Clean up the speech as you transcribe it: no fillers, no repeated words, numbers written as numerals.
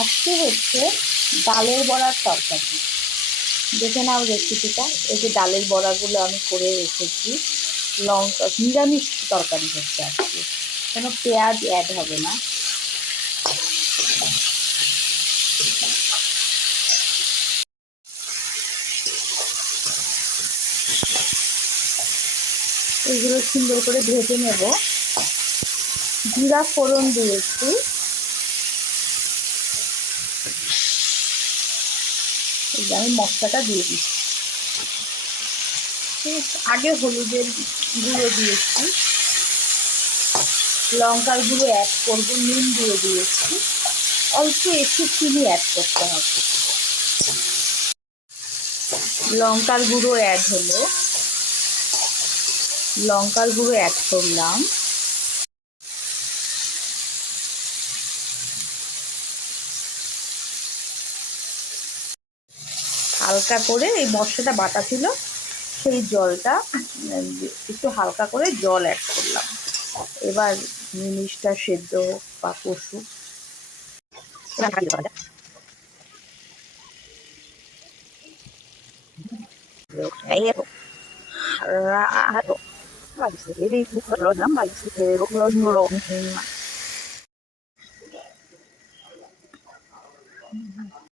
আজকে হচ্ছে ডালের বড়ার তরকারি। দেখে নাও রেসিপিটা। এই যে ডালের বড়াগুলো আমি করে রেখেছি। লঙ্কা নিরামিষ তরকারি হচ্ছে আজকে, কোনো পেঁয়াজ অ্যাড হবে না। এগুলো সুন্দর করে ভেজে নেব। জিরা ফোড়ন দিয়েছি, আমি মশলাটা দিয়ে দিচ্ছি। আগে হলুদের গুঁড়ো দিয়েছি, লঙ্কার গুঁড়ো অ্যাড করবো, নুন গুঁড়ো দিয়েছি, অল্প একটু চিনি অ্যাড করতে হবে। লঙ্কার গুঁড়ো অ্যাড হলো, লঙ্কার গুঁড়ো অ্যাড করলাম। হালকা করে এই মশলাটা বাটা ছিল, সেই জলটা একটু হালকা করে জল অ্যাড করলাম। এবার জিনিসটা সেদ্ধ বা কষুক। Raro, ma se vedi tutto lo non mai si vede lo